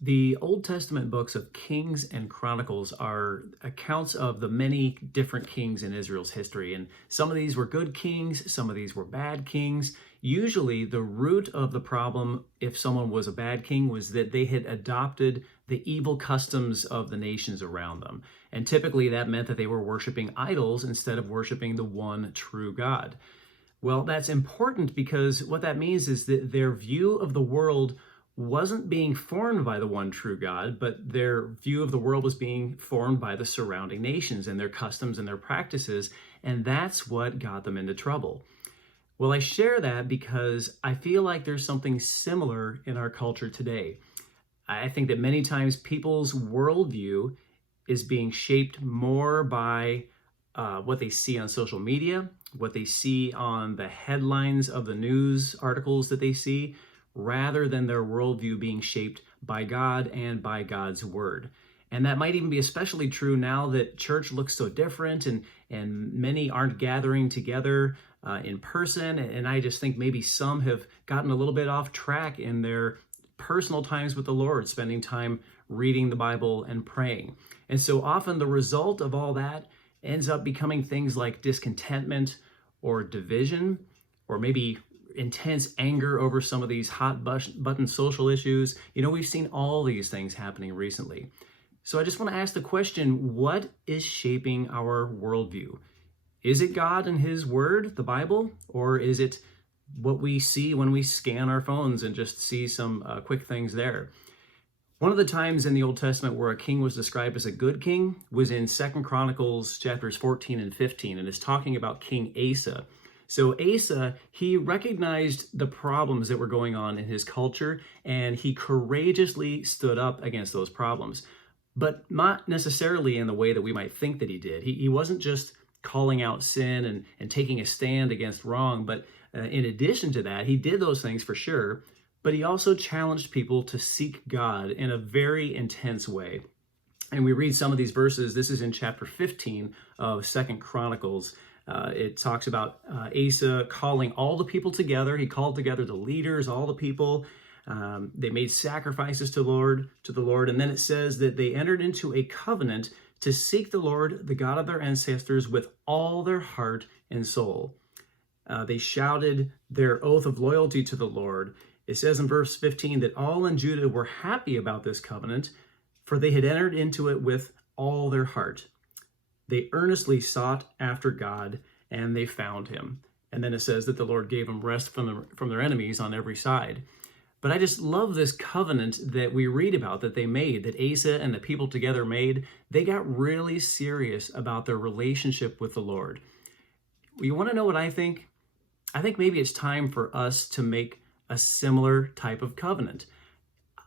The Old Testament books of Kings and Chronicles are accounts of the many different kings in Israel's history. And some of these were good kings, some of these were bad kings. Usually, the root of the problem, if someone was a bad king, was that they had adopted the evil customs of the nations around them. And typically, that meant that they were worshiping idols instead of worshiping the one true God. Well, that's important because what that means is that their view of the world wasn't being formed by the one true God, but their view of the world was being formed by the surrounding nations and their customs and their practices, and that's what got them into trouble. Well, I share that because I feel like there's something similar in our culture today. I think that many times people's worldview is being shaped more by what they see on social media, what they see on the headlines of the news articles that they see, rather than their worldview being shaped by God and by God's word. And that might even be especially true now that church looks so different and many aren't gathering together in person. And I just think maybe some have gotten a little bit off track in their personal times with the Lord, spending time reading the Bible and praying. And so often the result of all that ends up becoming things like discontentment or division, or maybe intense anger over some of these hot button social issues. We've seen all these things happening recently. So I just want to ask the question, what is shaping our worldview? Is it God and his word, the Bible, or is it what we see when we scan our phones and just see some quick things there? One of the times in the Old Testament where a king was described as a good king was in 2 Chronicles chapters 14 and 15, and it's talking about King Asa. So Asa, he recognized the problems that were going on in his culture, and he courageously stood up against those problems, but not necessarily in the way that we might think that he did. He wasn't just calling out sin and taking a stand against wrong, but in addition to that, he did those things for sure, but he also challenged people to seek God in a very intense way. And we read some of these verses. This is in chapter 15 of 2 Chronicles. It talks about Asa calling all the people together. He called together the leaders, all the people. They made sacrifices to the Lord. And then it says that they entered into a covenant to seek the Lord, the God of their ancestors, with all their heart and soul. They shouted their oath of loyalty to the Lord. It says in verse 15 that all in Judah were happy about this covenant, for they had entered into it with all their heart. They earnestly sought after God, and they found him. And then it says that the Lord gave them rest from their enemies on every side. But I just love this covenant that we read about that they made, that Asa and the people together made. They got really serious about their relationship with the Lord. You want to know what I think? I think maybe it's time for us to make a similar type of covenant.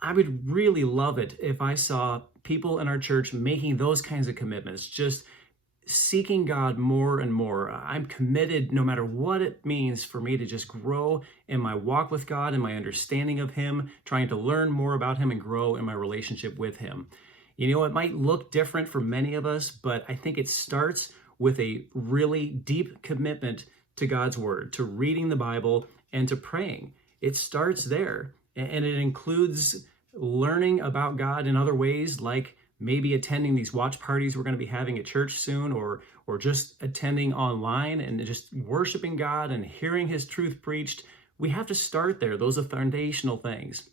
I would really love it if I saw people in our church making those kinds of commitments, just seeking God more and more. I'm committed no matter what it means for me to just grow in my walk with God and my understanding of him, trying to learn more about him and grow in my relationship with him. It might look different for many of us, but I think it starts with a really deep commitment to God's word, to reading the Bible and to praying. It starts there, and it includes learning about God in other ways, like maybe attending these watch parties we're going to be having at church soon, or just attending online and just worshiping God and hearing his truth preached. We have to start there. Those are foundational things.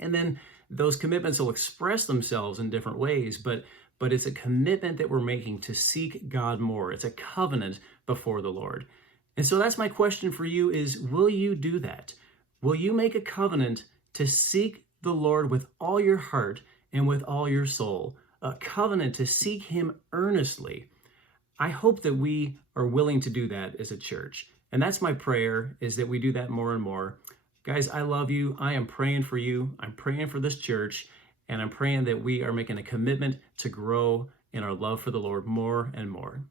And then those commitments will express themselves in different ways, but it's a commitment that we're making to seek God more. It's a covenant before the Lord. And so that's my question for you is, will you do that? Will you make a covenant to seek the Lord with all your heart and with all your soul, a covenant to seek him earnestly? I hope that we are willing to do that as a church. And that's my prayer, is that we do that more and more. Guys, I love you. I am praying for you. I'm praying for this church. And I'm praying that we are making a commitment to grow in our love for the Lord more and more.